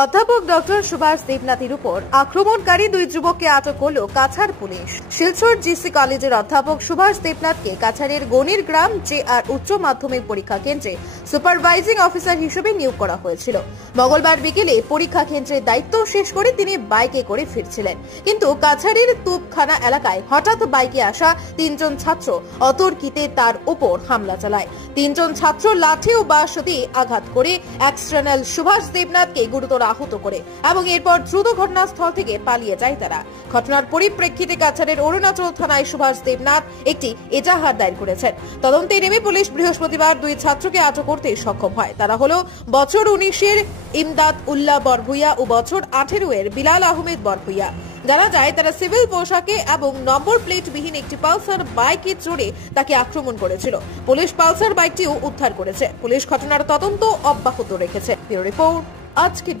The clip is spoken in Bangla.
অধ্যাপক ডক্টর সুভাষ দেবনাথের উপর আক্রমণকারী দুই যুবককে আটক করল কাছাড় পুলিশ। শিলচর জিসি কলেজের অধ্যাপক সুভাষ দেবনাথকে কাছাড়ের গণির গ্রাম জেআর উচ্চ মাধ্যমিক পরীক্ষা কেন্দ্রে সুপারভাইজিং অফিসার হিসেবে নিয়োগ করা হয়েছিল। মঙ্গলবার বিকেলে পরীক্ষা কেন্দ্রের দায়িত্ব শেষ করে তিনি বাইকে করে ফিরছিলেন, কিন্তু কাছাড়ের তুপখানা এলাকায় হঠাৎ বাইকে আসা তিনজন ছাত্র অতর্কিতে তার উপর হামলা চালায়। তিনজন ছাত্র লাঠি ও বাঁশ দিয়ে আঘাত করে এক্সটার্নাল সুভাষ দেবনাথকে গুরুতর আহত করে এবং এরপর দ্রুত ঘটনাস্থল থেকে পালিয়ে যায় তারা। ঘটনার পরিপ্রেক্ষিতে কাছাড়ের অরুণাচল থানায় সুভাষ দেবনাথ একটি এজাহার দায়ের করেছেন। তদন্তে নেমে পুলিশ বৃহস্পতিবার দুই ছাত্রকে আটক করতে সক্ষম হয়। তারা হলো বছর 19-এর ইমদাদ উল্লাহ বরভুইয়া ও বছর 18-এর বিলাল আহমেদ বরভুইয়া। জানা যায় তারা সিভিল পোশাকে এবং নম্বর প্লেট বিহীন একটি পালসার বাইকে চড়ে তাকে আক্রমণ করেছিল। পুলিশ পালসার বাইকটিও উদ্ধার করেছে। পুলিশ ঘটনার তদন্ত অব্যাহত রেখেছে। ব্যুরো রিপোর্ট, আজকের